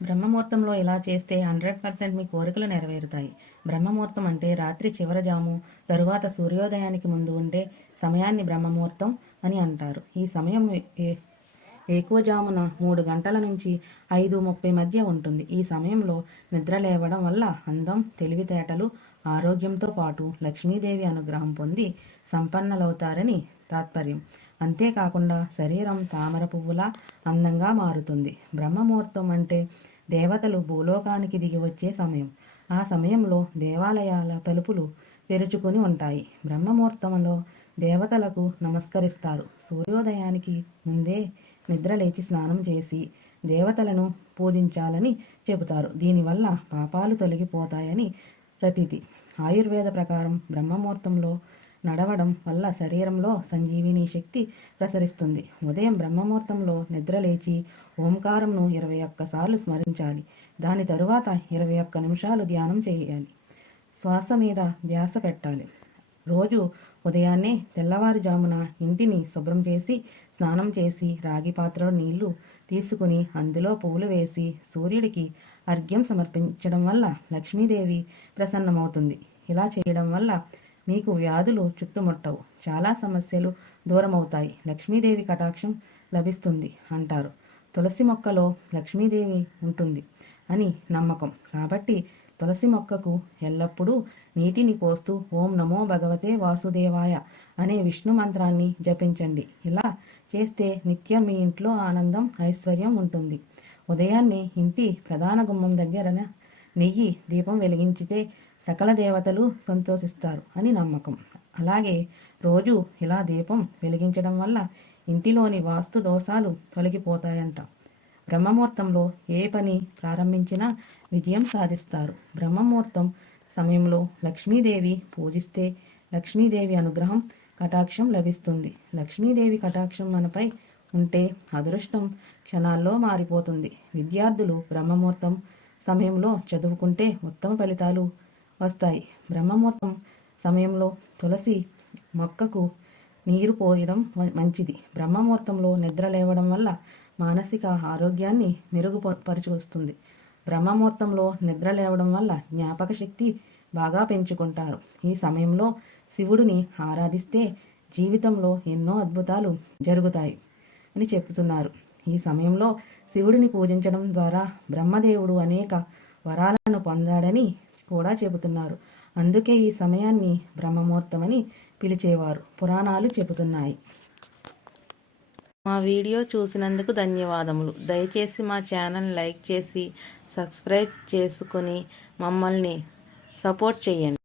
బ్రహ్మముహూర్తంలో ఇలా చేస్తే 100% మీ కోరికలు నెరవేరుతాయి. బ్రహ్మముహూర్తం అంటే రాత్రి చివరి జాము తరువాత సూర్యోదయానికి ముందు ఉండే సమయాన్ని బ్రహ్మముహూర్తం అని అంటారు. ఈ సమయం ఎక్కువజామున 3 గంటల నుంచి 5:30 మధ్య ఉంటుంది. ఈ సమయంలో నిద్ర లేవడం వల్ల అందం, తెలివితేటలు, ఆరోగ్యంతో పాటు లక్ష్మీదేవి అనుగ్రహం పొంది సంపన్నలవుతారని తాత్పర్యం. అంతేకాకుండా శరీరం తామర పువ్వులా అందంగా మారుతుంది. బ్రహ్మముహూర్తం అంటే దేవతలు భూలోకానికి దిగి వచ్చే సమయం. ఆ సమయంలో దేవాలయాల తలుపులు తెరుచుకుని ఉంటాయి. బ్రహ్మముహూర్తంలో దేవతలకు నమస్కరిస్తారు. సూర్యోదయానికి ముందే నిద్ర లేచి స్నానం చేసి దేవతలను పూజించాలని చెబుతారు. దీనివల్ల పాపాలు తొలగిపోతాయని ప్రతీతి. ఆయుర్వేద ప్రకారం బ్రహ్మముహూర్తంలో నడవడం వల్ల శరీరంలో సంజీవిని శక్తి ప్రసరిస్తుంది. ఉదయం బ్రహ్మముహూర్తంలో నిద్రలేచి ఓంకారంను 21 సార్లు స్మరించాలి. దాని తరువాత 21 నిమిషాలు ధ్యానం చేయాలి. శ్వాస మీద ధ్యాస పెట్టాలి. రోజు ఉదయాన్నే తెల్లవారుజామున ఇంటిని శుభ్రం చేసి స్నానం చేసి రాగి పాత్రలో నీళ్లు తీసుకుని అందులో పువ్వులు వేసి సూర్యుడికి అర్ఘ్యం సమర్పించడం వల్ల లక్ష్మీదేవి ప్రసన్నమవుతుంది. ఇలా చేయడం వల్ల మీకు వ్యాధులు చుట్టుముట్టవు, చాలా సమస్యలు దూరమవుతాయి, లక్ష్మీదేవి కటాక్షం లభిస్తుంది అంటారు. తులసి మొక్కలో లక్ష్మీదేవి ఉంటుంది అని నమ్మకం. కాబట్టి తులసి మొక్కకు ఎల్లప్పుడూ నీటిని పోస్తూ ఓం నమో భగవతే వాసుదేవాయ అనే విష్ణు మంత్రాన్ని జపించండి. ఇలా చేస్తే నిత్యం మీ ఇంట్లో ఆనందం, ఐశ్వర్యం ఉంటుంది. ఉదయాన్నే ఇంటి ప్రధాన గుమ్మం దగ్గర నెయ్యి దీపం వెలిగించితే సకల దేవతలు సంతోషిస్తారు అని నమ్మకం. అలాగే రోజు ఇలా దీపం వెలిగించడం వల్ల ఇంటిలోని వాస్తు దోషాలు తొలగిపోతాయంట. బ్రహ్మముహూర్తంలో ఏ పని ప్రారంభించినా విజయం సాధిస్తారు. బ్రహ్మముహూర్తం సమయంలో లక్ష్మీదేవి పూజిస్తే లక్ష్మీదేవి అనుగ్రహం, కటాక్షం లభిస్తుంది. లక్ష్మీదేవి కటాక్షం మనపై ఉంటే అదృష్టం క్షణాల్లో మారిపోతుంది. విద్యార్థులు బ్రహ్మముహూర్తం సమయంలో చదువుకుంటే ఉత్తమ ఫలితాలు వస్తాయి. బ్రహ్మముహూర్తం సమయంలో తులసి మొక్కకు నీరు పోయడం మంచిది. బ్రహ్మముహూర్తంలో నిద్ర లేవడం వల్ల మానసిక ఆరోగ్యాన్ని మెరుగుపరుచుస్తుంది. బ్రహ్మముహూర్తంలో నిద్ర లేవడం వల్ల జ్ఞాపక శక్తి బాగా పెంచుకుంటారు. ఈ సమయంలో శివుడిని ఆరాధిస్తే జీవితంలో ఎన్నో అద్భుతాలు జరుగుతాయి అని చెబుతున్నారు. ఈ సమయంలో శివుడిని పూజించడం ద్వారా బ్రహ్మదేవుడు అనేక వరాలను పొందాడని కూడా చెబుతున్నారు. అందుకే ఈ సమయాన్ని బ్రహ్మముహూర్తమని పిలిచేవారు పురాణాలు చెబుతున్నాయి. మా వీడియో చూసినందుకు ధన్యవాదములు. దయచేసి మా ఛానల్ లైక్ చేసి సబ్స్క్రైబ్ చేసుకొని మమ్మల్ని సపోర్ట్ చేయండి.